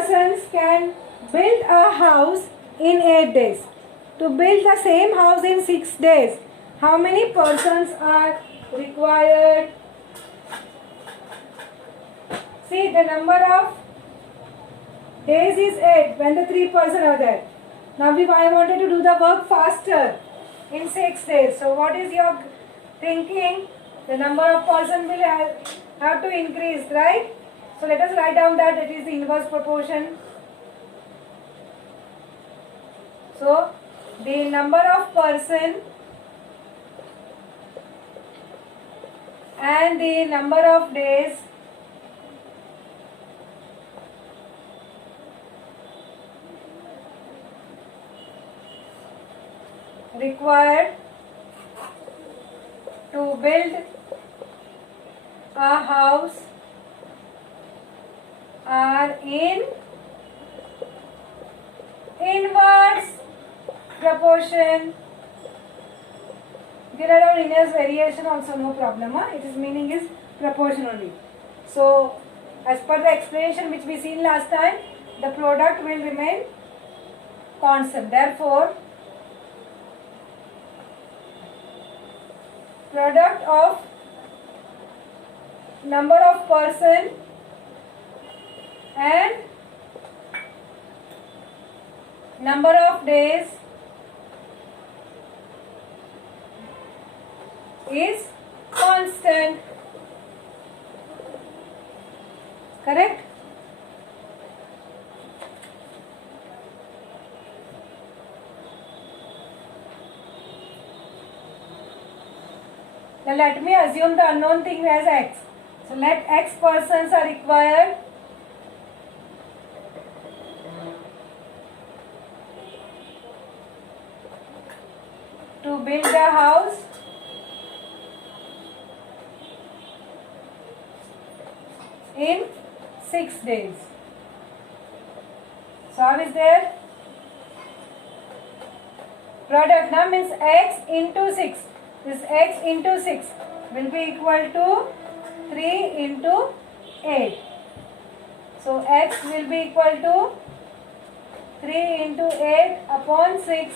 persons can build a house in 8 days? To build the same house in 6 days, how many persons are required? See, the number of days is 8 when the 3 persons are there. Now I wanted to do the work faster in 6 days. So what is your thinking? The number of persons will have to increase, right? So let us write down that it is the inverse proportion. So the number of person and the number of days required to build a house are in inverse proportion. Get out of inverse variation also, no problem. Its meaning is proportion only. So as per the explanation which we seen last time, the product will remain constant. Therefore, product of number of person and number of days is constant. Correct? Now let me assume the unknown thing as x. So let x persons are required to build a house in 6 days. So how is there? Product now means x into 6. This x into 6 will be equal to 3 into 8. So x will be equal to 3 into 8 upon 6.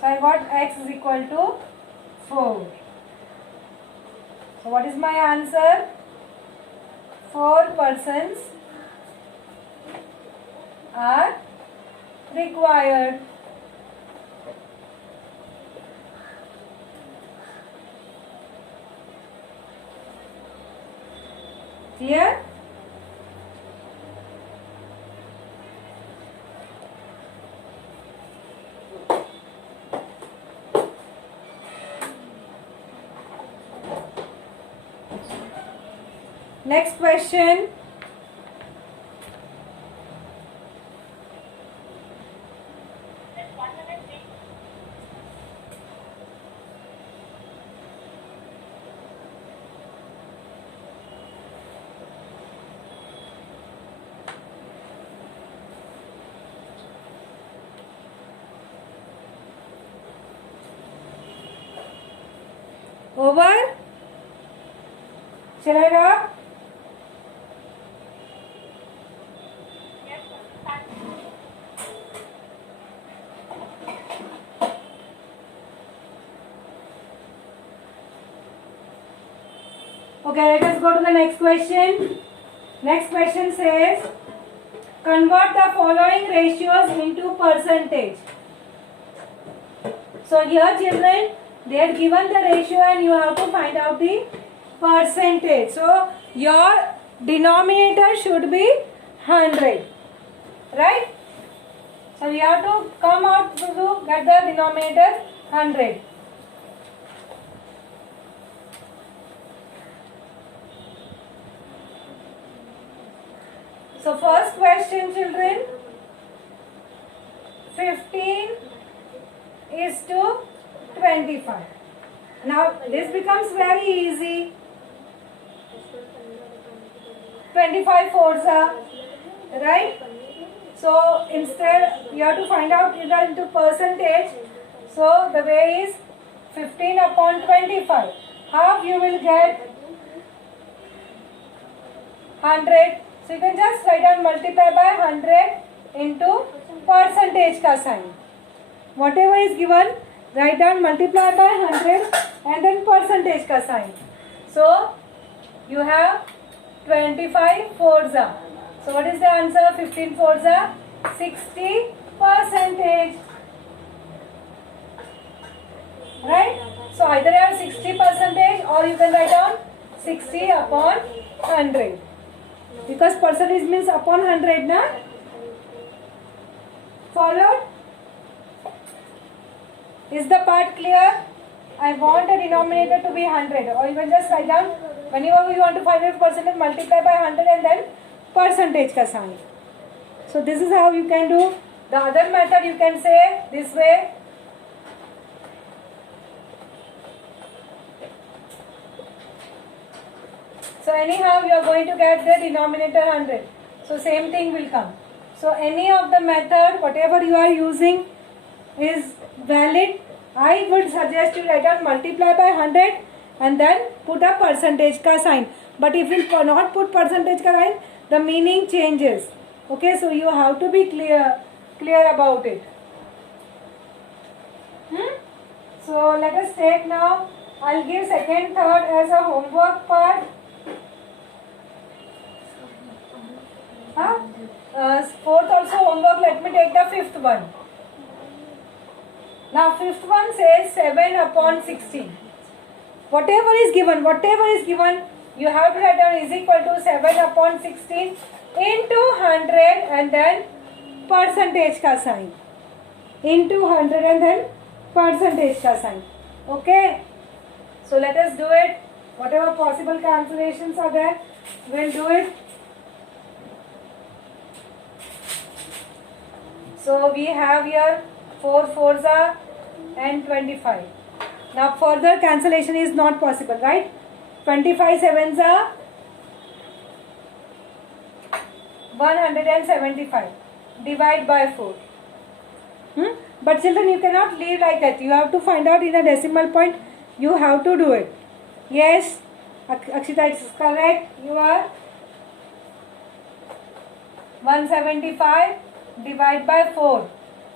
So I got x is equal to 4. So what is my answer? 4 persons are required. Clear? Next question. Over? Shall I wrap? Okay, let us go to the next question. Next question says, convert the following ratios into percentage. So here children, they are given the ratio and you have to find out the percentage. So your denominator should be 100. Right? So we have to come out to get the denominator 100. So first question children, 15 is to 25. Now this becomes very easy. 25 fours are, right? So instead you have to find out either into percentage. So the way is 15 upon 25. Half you will get 100. So you can just write down multiply by 100 into percentage का sign. Whatever is given, write down multiply by 100 and then percentage का sign. So you have 25 fours are. So what is the answer? 15 fours are 60%. Right? So either you have 60% or you can write down 60 upon 100. Because percentage means upon 100, na? Followed? Is the part clear? I want the denominator to be 100, or you can just write down whenever you want to find out percentage, multiply by 100 and then percentage ka sign. So this is how you can do. The other method you can say this way. So anyhow you are going to get the denominator 100. So same thing will come. So any of the method, whatever you are using is valid. I would suggest you write down multiply by 100 and then put a percentage ka sign. But if you not put percentage ka sign, the meaning changes. Okay, so you have to be clear about it. So let us take now. I'll give second, third as a homework part. Fourth also homework. Let me take the fifth one. Now fifth one says 7 upon 16. Whatever is given, you have to write down is equal to 7 upon 16 into 100 and then percentage ka sign. Into 100 and then percentage ka sign. Okay. So let us do it. Whatever possible calculations are there, we'll do it. So we have here 4 fours are and 25. Now further cancellation is not possible, right? 25 sevens are 175. Divide by 4. But children, you cannot leave like that. You have to find out in a decimal point. You have to do it. Yes, Akshita, it's correct. You are 175. Divide by 4.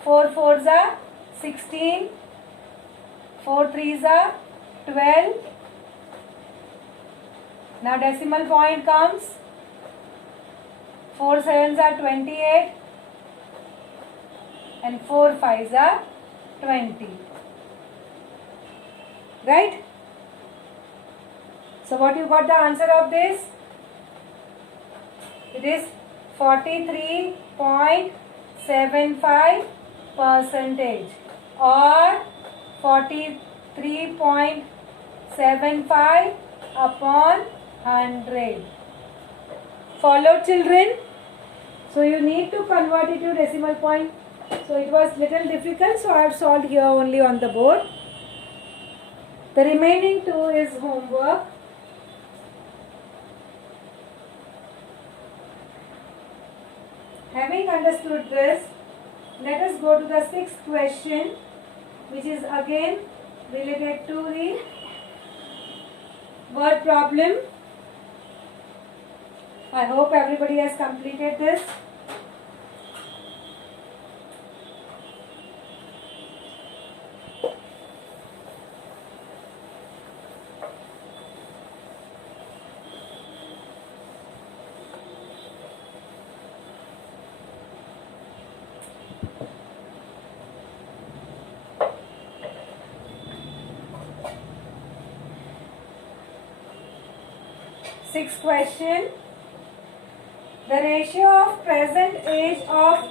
4 fours are 16. 4 threes are 12. Now decimal point comes. 4 sevens are 28. And 4 fives are 20. Right? So what you got the answer of this? It is 43.75% or 43.75 upon 100. Follow, children? So you need to convert it to decimal point. So it was little difficult, so I have solved here only on the board. The remaining two is homework. Having understood this, let us go to the sixth question, which is again related to the word problem. I hope everybody has completed this. Sixth question. The ratio of present age of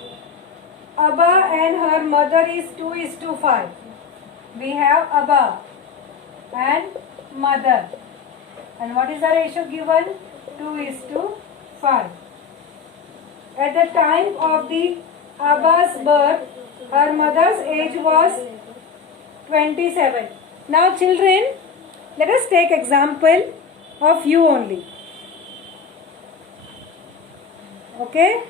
Abba and her mother is 2:5. We have Abba and mother. And what is the ratio given? 2:5. At the time of the Abba's birth, her mother's age was 27. Now children, let us take example of you only. Okay.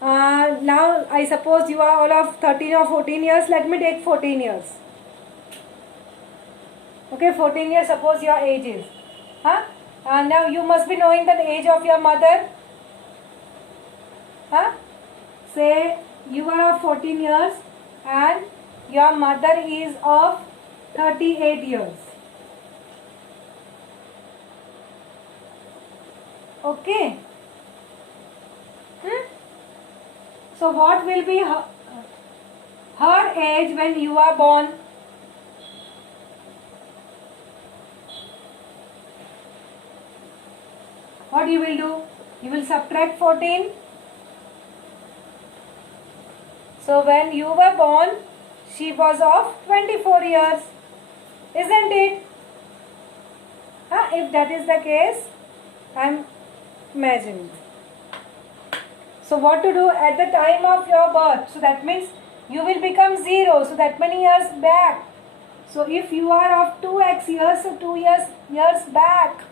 Now I suppose you are all of 13 or 14 years. Let me take 14 years. Okay, 14 years, suppose your age is. Now you must be knowing the age of your mother. Huh? Say you are of 14 years and your mother is of 38 years. Okay. So what will be her age when you are born? What you will do? You will subtract 14. So when you were born, she was of 24 years. Isn't it? If that is the case, I am imagining. So what to do at the time of your birth? So that means you will become 0. So that many years back. So if you are of 2x years, so 2 years back.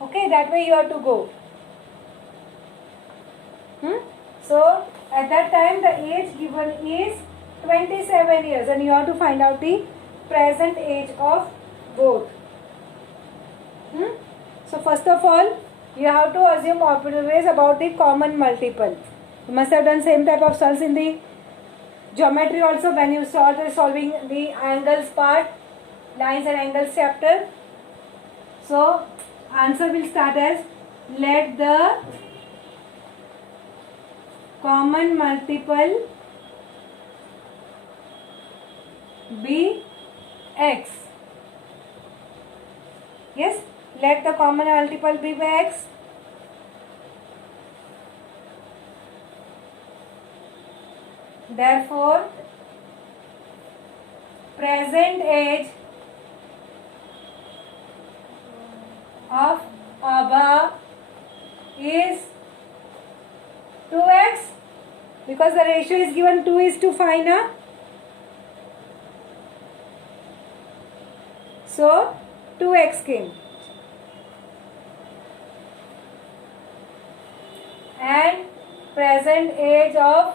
Okay, that way you have to go. So at that time the age given is 27 years and you have to find out the present age of both. So first of all, you have to assume always about the common multiple. You must have done same type of solves in the geometry also when you saw the solving the angles part, lines and angles chapter. So answer will start as, let the common multiple be x. Yes, let the common multiple be x. Therefore, present age of Abha is 2x, because the ratio is given 2:5 na? So 2x came. And present age of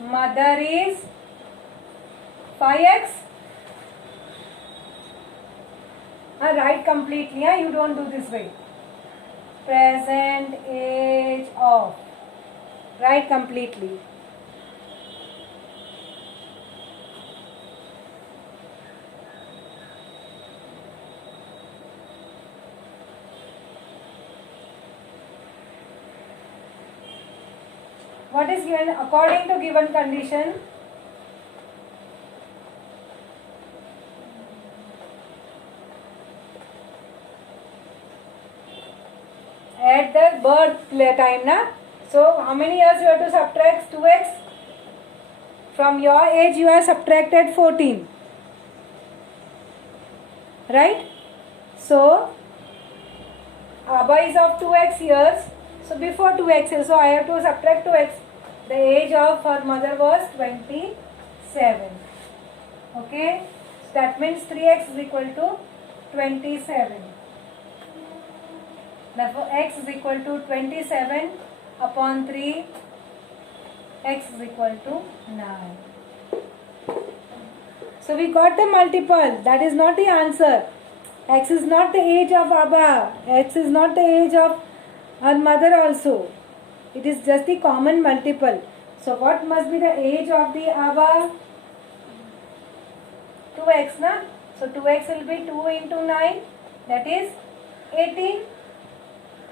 mother is 5x. Write completely, you don't do this way. Present age of. Write completely. What is given according to given condition? At the birth time, na? So how many years you have to subtract? 2x. From your age you are subtracted 14. Right? So Abha is of 2x years. So before 2x, so I have to subtract 2x. The age of her mother was 27. Okay. So that means 3x is equal to 27. Therefore x is equal to 27 upon 3. X is equal to 9. So we got the multiple. That is not the answer. X is not the age of Abha. X is not the age of her mother also. It is just the common multiple. So what must be the age of the Abha? 2x, na? So 2x will be 2 into 9, that is 18,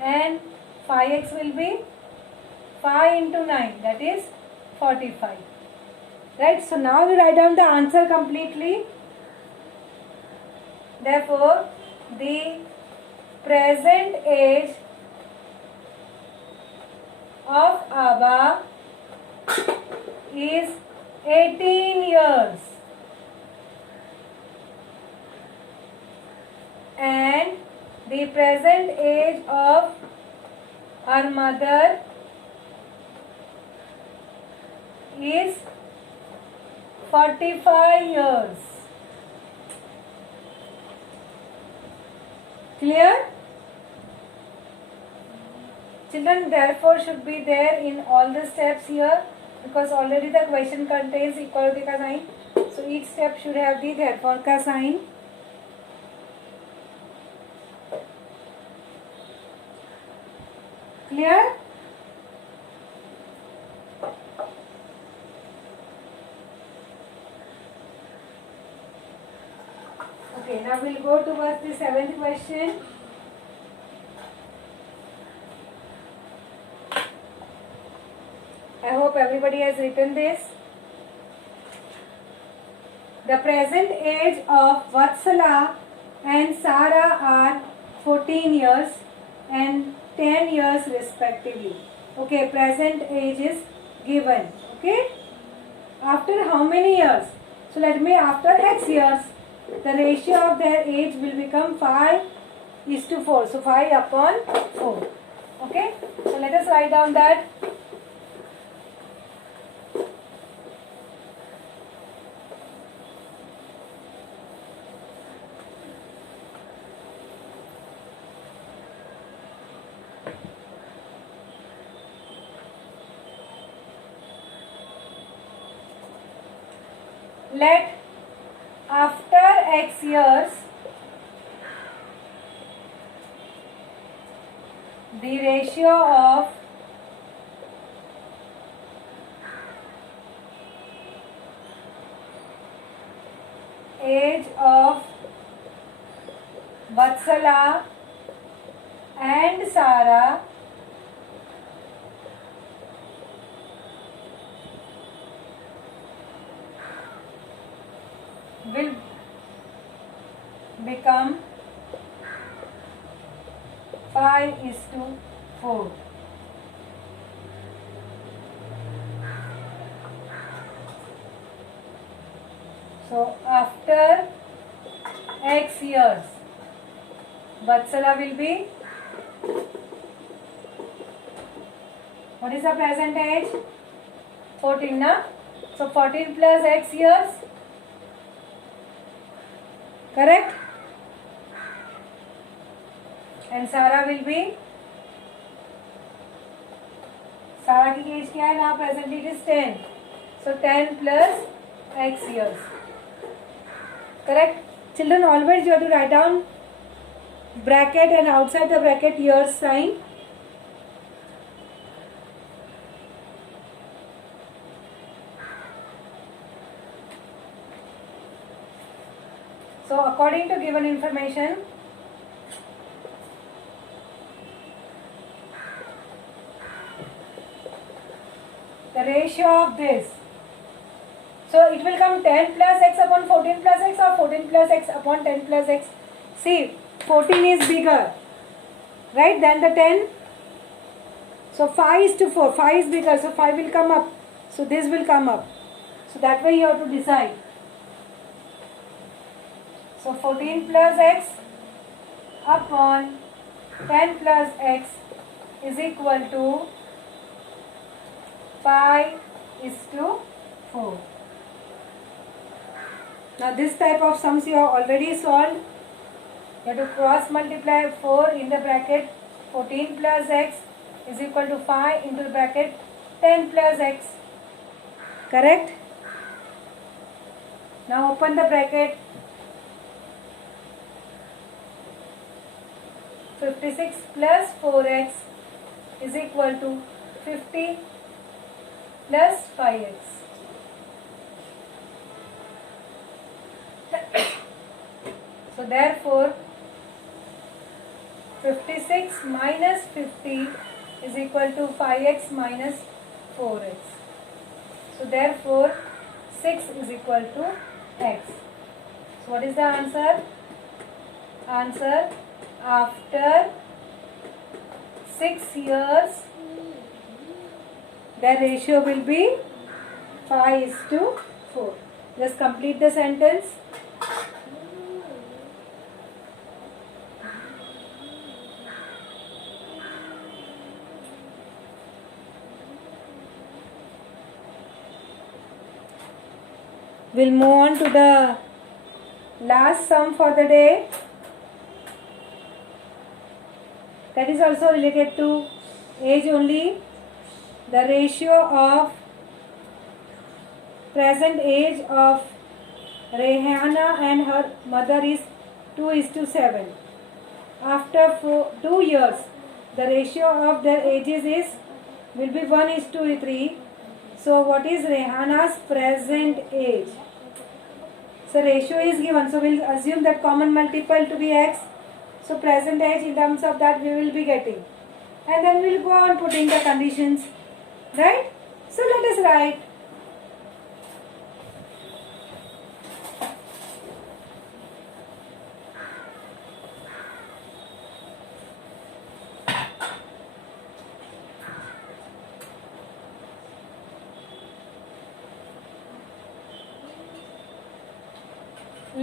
and 5x will be 5 into 9, that is 45. Right? So now we write down the answer completely. Therefore, the present age of Abha is 18 years. And the present age of her mother is 45 years. Clear? Children, therefore should be there in all the steps here, because already the question contains equality ka sign. So each step should have the therefore ka sign. Clear? Okay, now we'll go towards the 7th question. I hope everybody has written this. The present age of Vatsala and Sara are 14 years and 10 years respectively. Okay, present age is given. Okay. After how many years? So let me, after X years, the ratio of their age will become 5:4. So 5/4. Okay. So let us write down that. Let after X years the ratio of age of Vatsala and Sara will become 5:4. So after X years, Vatsala will be, what is the present age? 14, na? So 14 plus X years. Correct? And Sara will be, Sara की as क्या है ना? Present it is 10. So 10 plus X years. Correct? Children, always you have to write down bracket and outside the bracket years sign. So according to given information, the ratio of this, so it will come 10 plus x upon 14 plus x or 14 plus x upon 10 plus x. See, 14 is bigger, right, than the 10. So 5:4. 5 is bigger, so 5 will come up. So this will come up. So that way you have to decide. So 14 plus x upon 10 plus x is equal to 5:4. Now this type of sums you have already solved. You have to cross multiply 4 in the bracket. 14 plus x is equal to 5 into the bracket 10 plus x. Correct? Now open the bracket. 56 plus 4x is equal to 50 plus 5x. So therefore 56 minus 50 is equal to 5x minus 4x. So therefore 6 is equal to x. So what is the answer? Answer, after 6 years the ratio will be 5:4. Just complete the sentence. We'll move on to the last sum for the day. That is also related to age only. The ratio of present age of Rehana and her mother is 2:7. After 2 years, the ratio of their ages is will be 1:3. So what is Rehana's present age? So ratio is given. So we'll assume that common multiple to be x. So present age in terms of that we will be getting. And then we'll go on putting the conditions. Right? So let us write.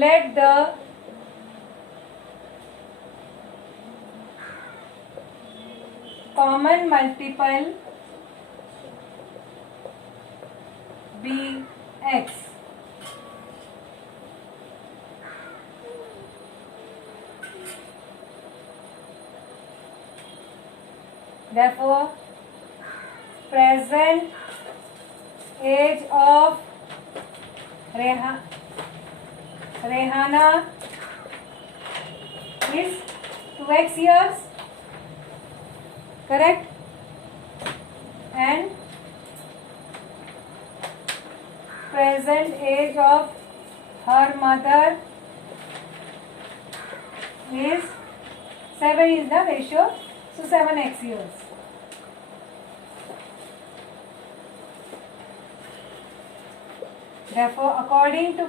Let the common multiple be x. Therefore, present age of Rehana is 2x years, correct? And present age of her mother is 7 is the ratio, so 7x years. Therefore, according to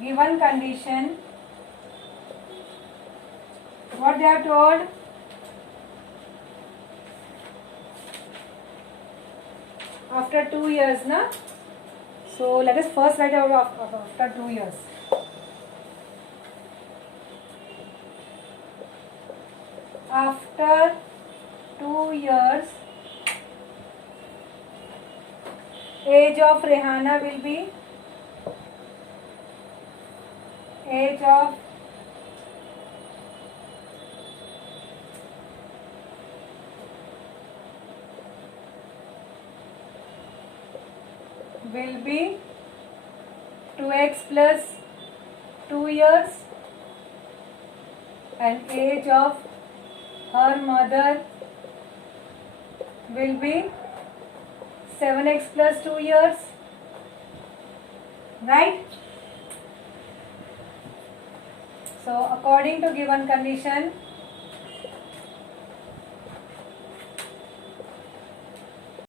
given condition, what they are told, after 2 years, na? So let us first write out after 2 years. After 2 years, age of Rehana will be age of will be 2x plus 2 years, and age of her mother will be 7x plus 2 years, right? So according to given condition,